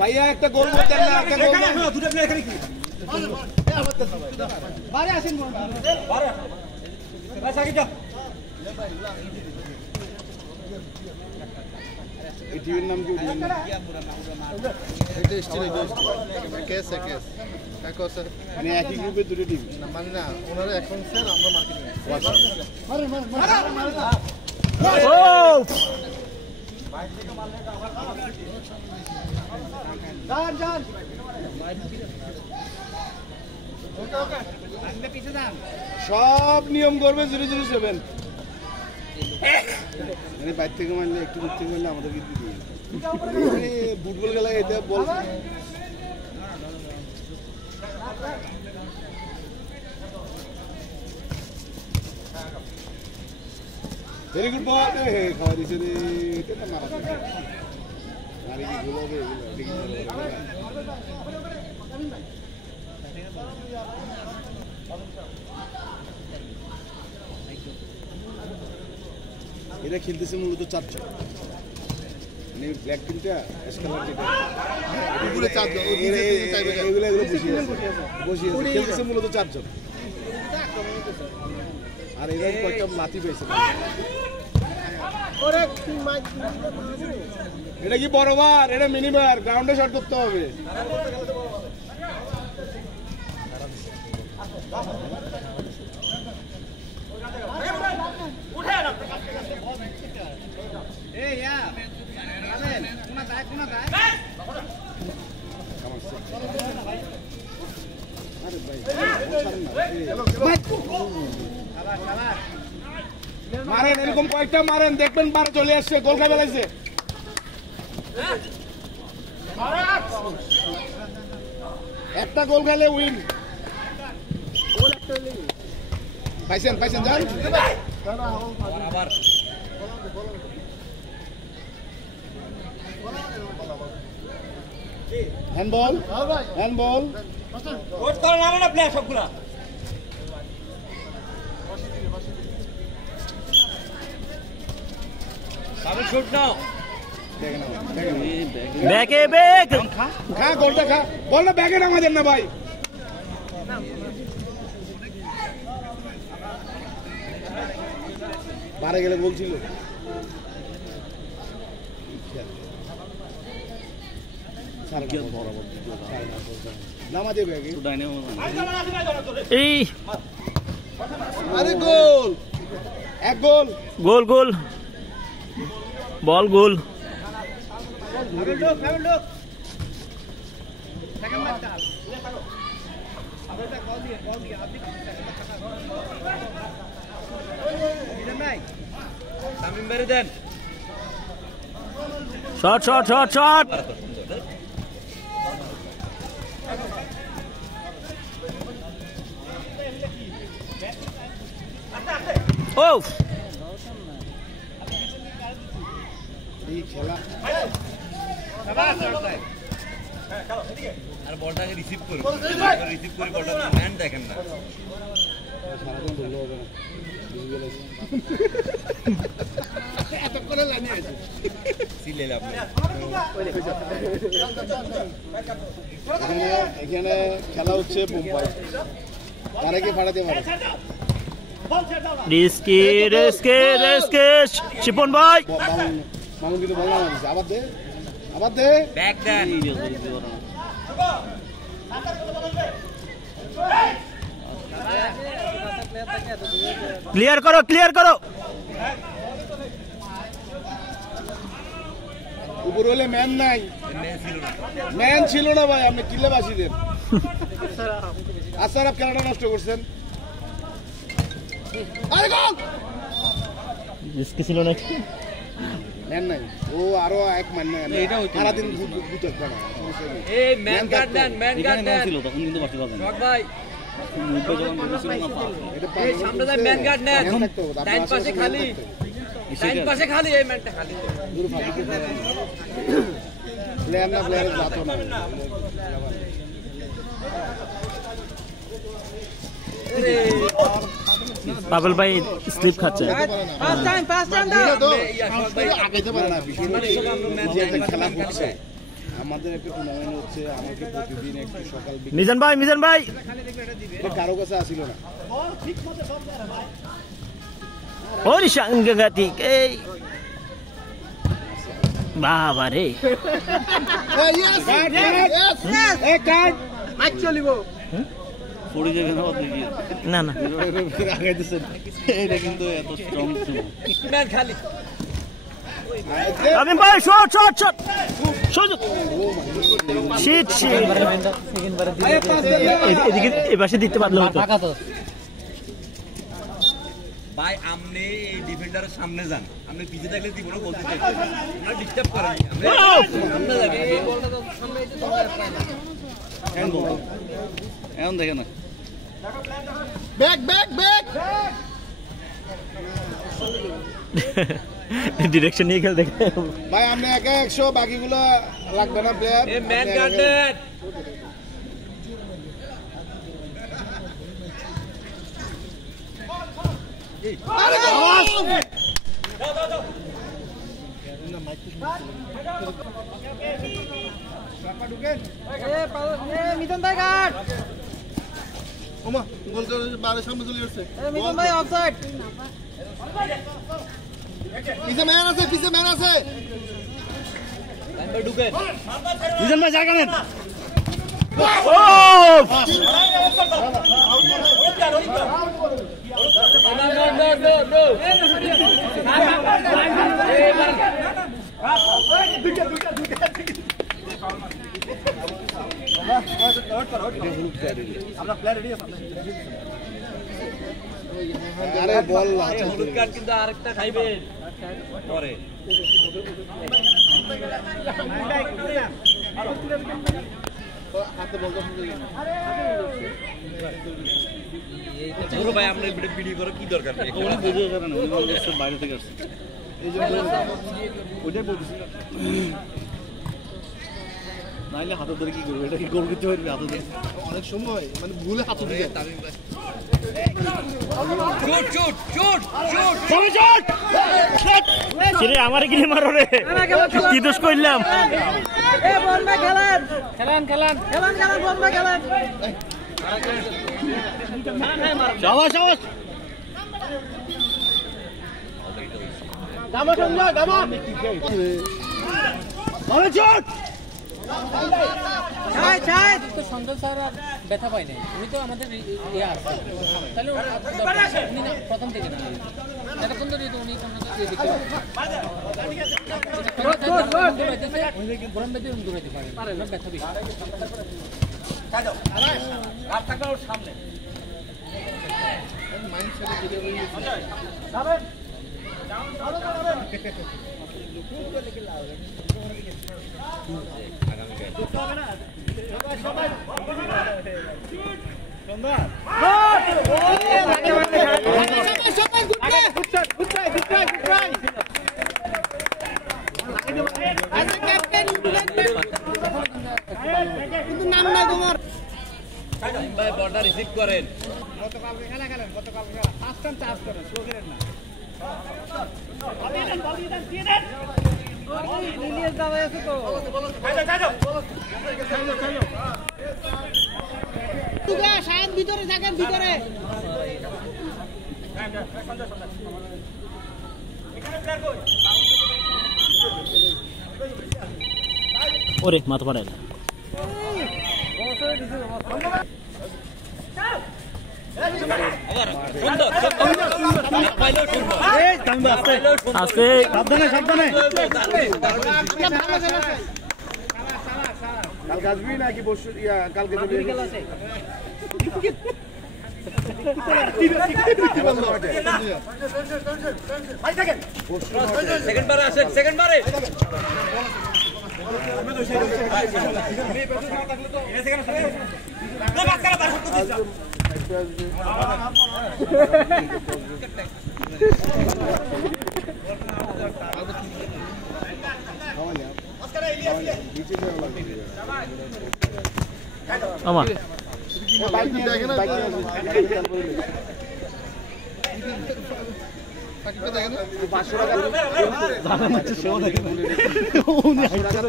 ভাইয়া একটা গোল করতেন না, একটা গোল না, দুটো প্লেয়ার এখানে কি বারে আসেন বারে বাস আগে যা। এই টিভির নাম কি? এটা স্টিল কেস কেস কাকো স্যার মানে একই গ্রুপে দুটো টিভি না, মানে না ওনারা এখন স্যার আমরা মার্কেটিং ও যান যান সব নিয়ম করবে 007 মানে বাইর থেকে মারলে একটু দূর থেকে মারলে আমাদের কিন্তু ফুটবল খেলায় এটা বল ভেরি গুড বল। খাওয়া দিছে রে, এটা মারা নারী কি গোল হবে এরা খেলতেছে মূলত 4 জন, মানে ব্ল্যাক টিমটা এসকালার টিমটা এগুলো চারজন এগুলো বসিয়ে খেলতেছে মূলত 4 জন। আর এরা কয়েকটা লাথি পেয়েছে। এটা কি বড়বার? এটা মিনিবার, গ্রাউন্ডে শট করতে হবে। মারেন, এরকম কয়েকটা মারেন, দেখবেন পারে চলে আসছে, গোল খাই ফেলাইছে। একটা গোল খেলে উইন। পাইছেন পাইছেন যান। হ্যান্ডবল হ্যান্ডবল কোচ করে না না প্লেয়ার সবগুলা। সামনে শুট নাও, ব্যাকে ব্যাক খা গোলটা খা, বলটা ব্যাগে নামা দেন না ভাই। বারে গেলে বলছিল নামা দেবে এই আরে গোল, এক goal, goal goal ball goal. Shot shot shot shot. ও এই খেলা আর বলটাকে রিসিভ করে বলটা ম্যান দেখেন না, সারাদিন ধরলে হবে না, এত করে লাইনে আছে সিলেল আপনি। এখানে খেলা হচ্ছে মুম্বাই, তারা কি ফাটাতে পারে? রিস্কি রিস্কি রিস্কি শিপন ভাই মামুন কিন্তু বল না, আবার দে আবার দে, ব্যাক দেন। ক্লিয়ার করো ক্লিয়ার করো। উপর হলে ম্যান নাই, ম্যান ছিল না ভাই, আপনি কিল্লে বাসি দেন। আসার আপ খেলাটা নষ্ট করছেন। আরে গোল, রিস্কি ছিল না, ম্যান নাই, ও আরো এক ম্যান নাই, সারাদিন গুতো একটা এই ম্যান গার্ড দেন, ম্যান গার্ড দেন ছিল তখন কিন্তু বাকি পাবেন শট ভাই। এই সামনে যায় ম্যান গার্ড নেন, ডাইন পাশে খালি, ডাইন পাশে খালি, এই ম্যানটা খালি। প্লেয়ার না প্লেয়ারের জাতো না। পাবেল ভাই স্লিপ খাচ্ছে। আগাইতে পারে না, যে একটা খেলা হচ্ছে, আমাদের একটা টুর্নামেন্ট হচ্ছে, আমাকে প্রতিদিন একটু সকাল মিজান ভাই কারো কাছে আসিল না। ওরে সাংঘাতিক এই বাবা রে না না এটা কিন্তু এত স্ট্রং খালি আমি ভাই শট শিট এদিকে এপাশে দিতে পারলো হতো। ভাই আপনি এই ডিফেন্ডারের সামনে যান, আপনি পিছে থাকলে দিব না, বলতে চাইছেন না, ডিস্টার্ব করেন আপনি সামনে যাবেন। এই বলটা তো সামনে এই তো এখন দেখে না ডিরেকশন নিয়ে খেলতে ভাই আপনি একা 100, বাকিগুলো লাগবে না প্লেয়ার। এই ম্যান গার্ডেন মিথুন ভাই গার্ড, ওমা গোল করে বারের সামনে চলে আসছে। মিথুন ভাই অফসাইড, পিছে ম্যান আছে লাইন ভাই ঢুকেন, মিজান ভাই জায়গা নেন। ও আরে বল হলুদ কার্ড কিন্তু আরেকটা খাইবেন পরে। ভাই আপনার ভিডিও করে কি দরকার নেই, ভিডিও করেন বাইরে থেকে আসছে এই জন্য ওইটাই বলছি নাইলে হাতে ধরে কি করবে, এটা কি গোল করতে পারবে হাতে ধরে? অনেক সময় মানে ভুলে হাতে ধরে আমারে কিনে মারো রে, কি দোষ করলাম? সঞ্জয় স্যার আর ব্যথা পাই নাই, উনি তো আমাদের ইয়ে আছে, তাহলে উনি না প্রথম থেকে না এতক্ষণ ধরে তো উনি কোনো ইয়ে দেখতে গরম বেঁধে দৌড়াইতে পারে ব্যথা বেশি। সামনে ভাই বলটা রিসিভ করেন। গতকালকে খেলা খেলেন, গতকালকে ফার্স্ট টাইম চার্জ করেন, স্লো করেন না। রিলিজ দেওয়া আছে তো শায়দ ভিতরে থাকেন, ভিতরে ওরে মাথা পারে না। আস্তে সাবধানে কালকে আসবি নাকি পরশু? কালকে সেকেন্ড বারে আসেন, সেকেন্ড বারে আমার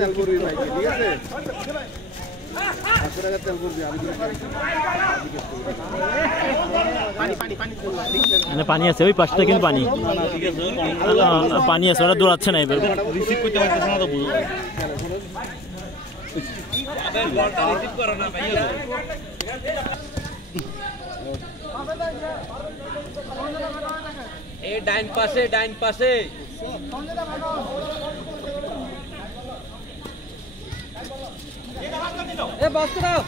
তেল করবি ভাই, ঠিক আছে? 500 টাকা তেল করবি, আমি মানে পানি আছে ওই পাশটা কিন্তু পানি পানি আছে ওরা দৌড়াচ্ছে না এবার রিসিভ করতে পারতেছ না তো বুঝো বলটা রিসিভ করো না ভাইয়া এই ডাইন পাশে এ বস দাও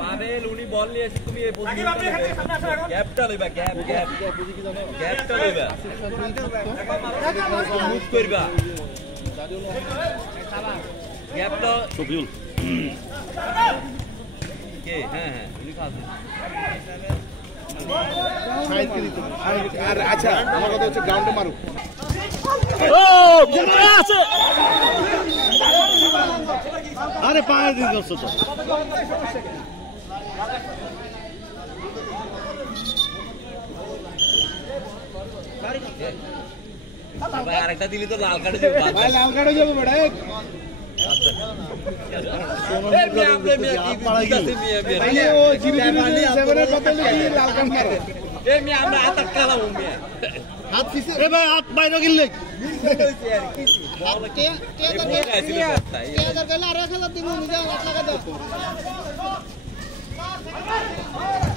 পাবেল উনি বল নিয়েছে তুমি এই পজিশনে গ্যাপটা লইবা গ্যাপটা লইবা মুভ করবা গ্যাপটা সফিউল কে হ্যাঁ উনি খাচ্ছে আর আচ্ছা আমার কথা হচ্ছে গ্রাউন্ডে মারো ও আছে আরে পায়ে দিয়ে দছ তো ভাই আরেকটা দিলি তো লাল কার্ডে যাবে ভাই লাল কার্ডে যাবে বেটা ভাই ও জিবি 7 এর বদলে কি লাল কার্ড মারো এই মিয়া আমরা আটাক কালাবো মিয়া হাত পিছে এ ভাই হাত বাইরে গিললে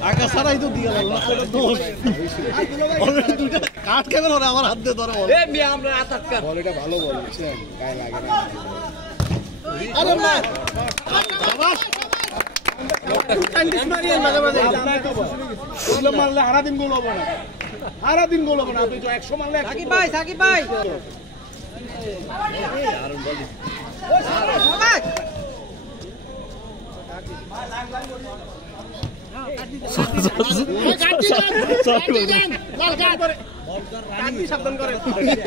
আগা সারাই তো দিয়ে গেল কাট কেমন হরে আমার হাত দিয়ে ধরে বল এই মিয়া আমরা আটাক কাল বল এটা ভালো বল বুঝছেন গায়ে লাগে না আরে মার শাবাশ টাইম মারিয়ে মাঝে মাঝে ওগুলো মারলে সারা দিন গোল হবে না সারা দিন গোল হবে না আপনি 100 মারলে সাকিব ভাই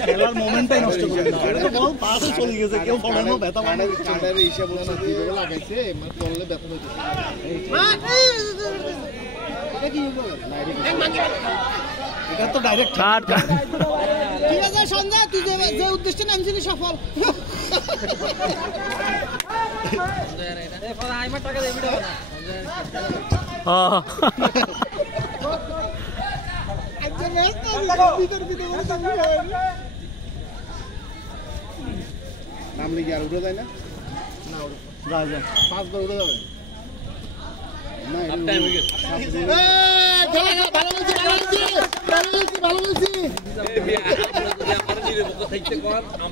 খেলার মোমেন্টটাই নষ্ট করে দাও এটা তো বল পাসে চলে গেছে কেউ ফড়ানো ব্যথা মানে কানের হিসাব বলছে কিভাবে লাগাইছে মানে তললে ব্যথা হইছে এটা তো ডাইরেক্ট কাট ঠিক আছে সঞ্জয় তুই যে উদ্দেশ্যে নামছিলি সফল টাকা দেবে না নামলে কি আর উঠে যায় না রাজা 5 বার উঠে যাবে না টাইম হয়ে গেছে ভালো বলছি এই মিয়া আমরা যদি আমার নিরপেক্ষ থাকতে কোন